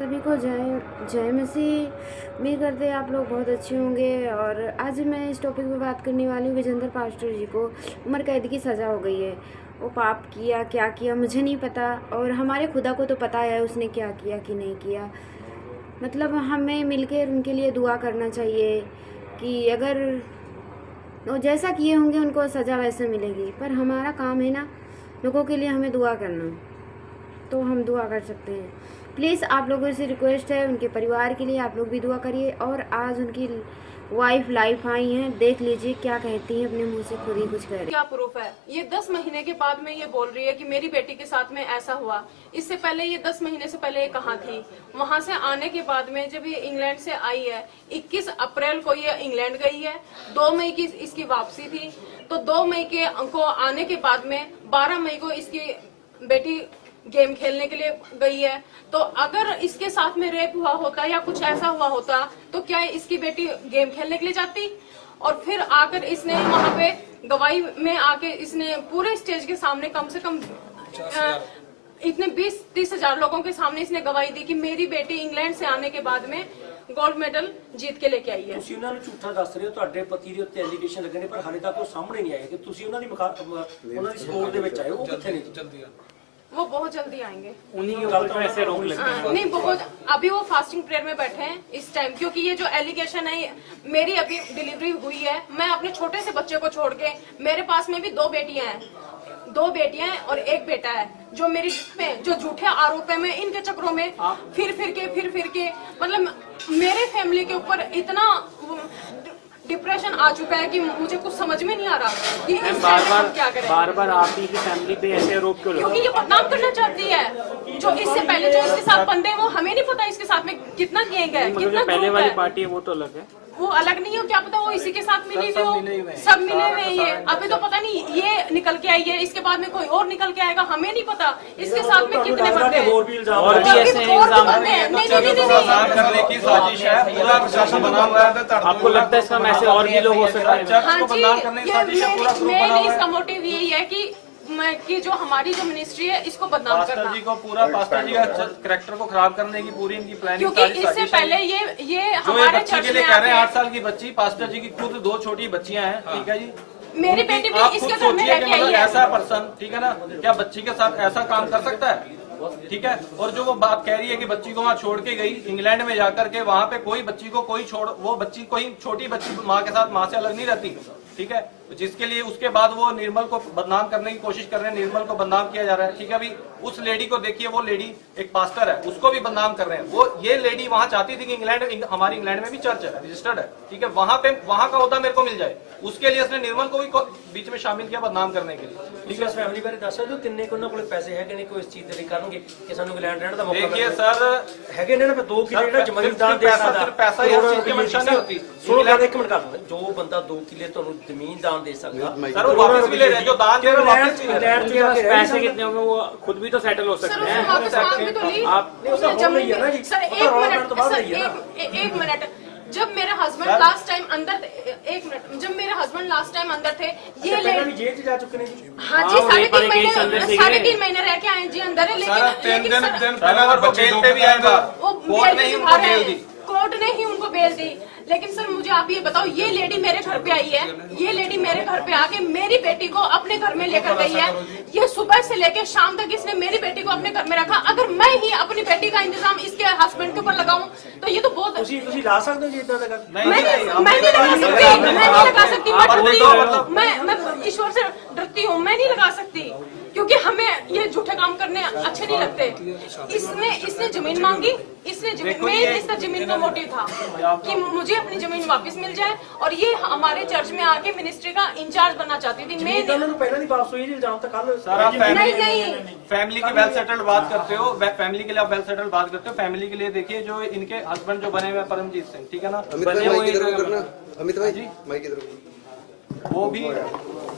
सभी को जय जय मसीह। उम्मीद करते हैं आप लोग बहुत अच्छे होंगे। और आज मैं इस टॉपिक पे बात करने वाली हूँ। विजेंद्र पास्टर जी को उम्र कैद की सज़ा हो गई है। वो पाप किया क्या किया मुझे नहीं पता, और हमारे खुदा को तो पता है उसने क्या किया कि नहीं किया। मतलब हमें मिलकर उनके लिए दुआ करना चाहिए कि अगर वो जैसा किए होंगे उनको सज़ा वैसे मिलेगी। पर हमारा काम है ना लोगों के लिए हमें दुआ करना, तो हम दुआ कर सकते हैं। प्लीज़ आप लोगों से रिक्वेस्ट है, उनके परिवार के लिए आप लोग भी दुआ करिए। और आज उनकी वाइफ लाइफ आई हैं, देख लीजिए क्या कहती हैं, अपने मुंह से खुद ही कुछ कह रही। क्या प्रूफ है? ये 10 महीने के बाद में ये बोल रही है कि मेरी बेटी के साथ में ऐसा हुआ। इससे पहले ये 10 महीने से पहले ये कहाँ थी? वहां से आने के बाद में जब ये इंग्लैंड से आई है, 21 अप्रैल को ये इंग्लैंड गई है। 2 मई की इसकी वापसी थी। तो 2 मई के को आने के बाद में 12 मई को इसकी बेटी गेम खेलने के लिए गई है। तो अगर इसके साथ में रेप हुआ होता या कुछ ऐसा हुआ होता तो क्या इसकी बेटी गेम खेलने के लिए जाती? और फिर आकर इसने वहां पे गवाही में आके इसने पूरे स्टेज के सामने कम से कम इतने 20-30 हजार लोगों के सामने इसने गवाही दी कि मेरी बेटी इंग्लैंड से आने के बाद में गोल्ड मेडल जीत के लेके आई है। ਤੁਸੀਂ ਉਹਨਾਂ ਨੂੰ ਝੂਠਾ ਦੱਸ ਰਹੇ ਹੋ, ਤੁਹਾਡੇ ਪਤੀ ਦੇ ਉੱਤੇ ਐਲੀਗੇਸ਼ਨ ਲੱਗੇ ਨੇ, ਪਰ ਹਾਲੇ ਤੱਕ ਉਹ ਸਾਹਮਣੇ ਨਹੀਂ ਆਏ ਕਿ ਤੁਸੀਂ ਉਹਨਾਂ ਦੀ ਸਪੋਰਟ ਦੇ ਵਿੱਚ ਆਏ ਹੋ। ਉਹ ਕਿੱਥੇ ਨੇ? वो बहुत जल्दी आएंगे। उन्हीं के ऊपर ऐसे रोक लगे हैं। नहीं, बहुत अभी वो फास्टिंग प्रेयर में बैठे हैं इस टाइम, क्योंकि ये जो एलिगेशन है, मेरी अभी डिलीवरी हुई है। मैं अपने छोटे से बच्चे को छोड़ के, मेरे पास में भी 2 बेटियां हैं, 2 बेटियां हैं और 1 बेटा है, जो मेरी में जो झूठे आरोप है, मैं इनके चक्रों में फिर के मतलब मेरे फैमिली के ऊपर इतना डिप्रेशन आ चुका है कि मुझे कुछ समझ में नहीं आ रहा कि इस बार बार आप ही की फैमिली पे ऐसे आरोप क्यों क्योंकि ये बदनाम करना चाहती है। जो इससे पहले जो इसके साथ बंदे वो हमें नहीं पता इसके साथ में कितना किए गए, कितना पहले वाली पार्टी है वो तो अलग है, वो अलग नहीं हो, क्या पता वो इसी के साथ मिली हुई हो, सब मिले हुए हैं। ये अभी तो पता नहीं ये निकल के आई है, इसके बाद में कोई और निकल के आएगा, हमें नहीं पता इसके साथ में कितने बंदे हैं। और भी ऐसे इल्जाम करने की साजिश है, पूरा प्रशासन बना हुआ है। आपको लगता है इसका मैसेज और भी लोग हो सकते हैं? हाँ जी, मेन इसका मोटिव यही है कि जो हमारी जो मिनिस्ट्री है इसको बदनाम पास्टर करना। जी को पूरा पास्टर जी का कैरेक्टर को खराब करने की पूरी इनकी प्लानिंग, क्योंकि इससे पहले ये जो हमारे बच्ची के लिए कह रहे हैं 8 साल की बच्ची, पास्टर जी की खुद 2 छोटी बच्चियां हैं, ठीक है जी। मेरी बेटी भी आप इसके खुद घर में सोचिए रह कि के आई मतलब है। ऐसा पर्सन, ठीक है ना, क्या बच्ची के साथ ऐसा काम कर सकता है? ठीक है। और जो वो बात कह रही है कि बच्ची को वहाँ छोड़ के गई इंग्लैंड में जाकर के, वहाँ पे कोई बच्ची को कोई वो बच्ची कोई छोटी बच्ची माँ के साथ माँ से अलग नहीं रहती, ठीक है। जिसके लिए उसके बाद वो निर्मल को बदनाम करने की कोशिश कर रहे हैं, निर्मल को बदनाम किया जा रहा है, ठीक है। अभी उस लेडी को देखिए, वो लेडी एक पास्टर है, उसको भी बदनाम कर रहे हैं। वो ये लेडी वहां चाहती थी कि हमारी इंग्लैंड में भी चर्च है, रजिस्टर्ड है, ठीक है, वहां पे वहां का होता मेरे को मिल जाए, उसके लिए उसने निर्मल को भी बीच में शामिल किया बदनाम करने के लिए। ਠੀਕ ਹੈ। ਫੈਮਿਲੀ ਬਾਰੇ ਦੱਸ ਸਕਦੇ ਹੋ ਕਿੰਨੇ ਕੁ ਉਹਨਾਂ ਕੋਲ ਪੈਸੇ ਹੈਗੇ ਨੇ, ਕੋਈ ਇਸ ਚੀਜ਼ ਦੇ ਲਈ ਕਰਨਗੇ ਕਿ ਸਾਨੂੰ ਇੰਗਲੈਂਡ ਰਹਿਣ ਦਾ ਮੌਕਾ ਮਿਲੇ? देखिए सर, ਹੈਗੇ ਨੇ ਨਾ, 2 ਕਿੱਲੇ ਜਿਹੜਾ ਜ਼ਮੀਨਦਾਰ ਦੇ ਸਕਦਾ, सिर्फ पैसा ही हर चीज की मंशा नहीं होती। इंग्लैंड एक मिनट कर, जो बंदा 2 किले ਤੁਹਾਨੂੰ ਜ਼ਮੀਨ ਦਾਨ ਦੇ ਸਕਦਾ, सर वो वापस भी ले रहे हैं, जो दान दे रहे हैं वापस भी ले रहे हैं। इंग्लैंड ਚ ਜਾ के पैसे कितने होंगे वो खुद भी तो सेटल हो सर सकते उसने हैं। वापस मांग भी तो ली। आप उसने जमीन है ना जी, सर वो तो रोलमेंट तो बाहर सर, रही है ना। एक मिनट, जब मेरे हस्बैंड लास्ट टाइम अंदर थे, एक मिनट, जब मेरे हस्बैंड लास्ट टाइम अंदर थे, ये ले ਪਹਿਲਾਂ ਵੀ ਜੇਲ੍ਹ ਚ ਜਾ ਚੁੱਕੇ ਨੇ ਜੀ। हाँ जी, हाँ, 3.5 केस अंदर महीने से 3.5 महीने रह के आए जी अंदर है। सर 3 लेकिन दिन सर, पहले वो बेल पे भी आएगा, वो कोर्ट ने ही उनको बेल दी। कोर्ट ने ही उनको बेल दी। लेकिन सर मुझे आप ये बताओ, ये लेडी मेरे घर पे आई है, ये लेडी मेरे घर पे आके मेरी बेटी को अपने घर में लेकर गई है। ये सुबह से लेकर शाम तक इसने मेरी बेटी को अपने घर में रखा। अगर मैं ही अपनी बेटी का इंतजाम इसके हस्बैंड के ऊपर लगाऊं तो ये तो बहुत ਤੁਸੀਂ ਲਾ ਸਕਦੇ ਹੋ ਜੀ ਇਦਾਂ ਦਾ ਗੱਲ? मैं नहीं लगा सकती। मैं ईश्वर से डरती हूँ, मैं नहीं लगा सकती, क्योंकि हमें ये झूठे काम करने अच्छे नहीं लगते। इसने जमीन मांगी, इसका जमीन का मोटिव था कि मुझे अपनी जमीन वापस मिल जाए, और ये हमारे चर्च में आके मिनिस्ट्री का इंचार्ज बनना चाहती थी। मैं ਉਹਨਾਂ ਨੂੰ ਪਹਿਲਾਂ ਦੀ ਵਾਪਸ होई जी, इल्जाम तो कल सर आप नहीं फैमिली की वेल सेटल्ड बात करते हो, फैमिली के लिए आप वेल सेटल्ड बात करते हो। फैमिली के लिए देखिए, जो इनके हस्बैंड जो बने हुए हैं परमजीत सिंह, ठीक है ना, बने हुए अमित भाई जी माइक की तरफ, वो भी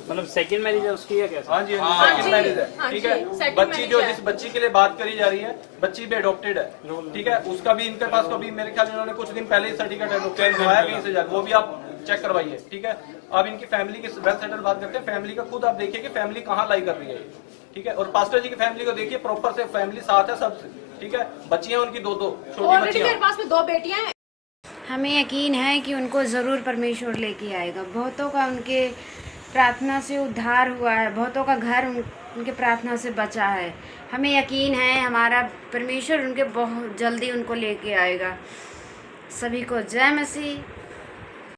मतलब सेकंड मैरिज है उसकी है क्या? हाँ जी, सेकंड मैरिज है, ठीक है। बच्ची जो जिस बच्ची के लिए बात करी जा रही है, बच्ची भी अडॉप्टेड है, ठीक है। उसका भी इनके पास कभी मेरे ख्याल इन्होंने कुछ दिन पहले ही सर्टिफिकेट अडॉप्टेड करवाया कहीं से जाकर, वो भी आप चेक करवाइए, ठीक है। अब इनकी फैमिली की वेल सेटल बात करते हैं। फैमिली का खुद आप देखिए कि फैमिली कहाँ लाई कर रही है, ठीक है। और पास्टर जी की फैमिली को देखिए, प्रॉपर से फैमिली साथ है, सब ठीक है, बच्चियां उनकी 2-2 छोटी ऑलरेडी बच्चियां। मेरे पास में 2 बेटियां हैं। हमें यकीन है कि उनको ज़रूर परमेश्वर लेके आएगा। बहुतों का उनके प्रार्थना से उद्धार हुआ है, बहुतों का घर उनके प्रार्थना से बचा है। हमें यकीन है हमारा परमेश्वर उनके बहुत जल्दी उनको लेके आएगा। सभी को जय मसीह।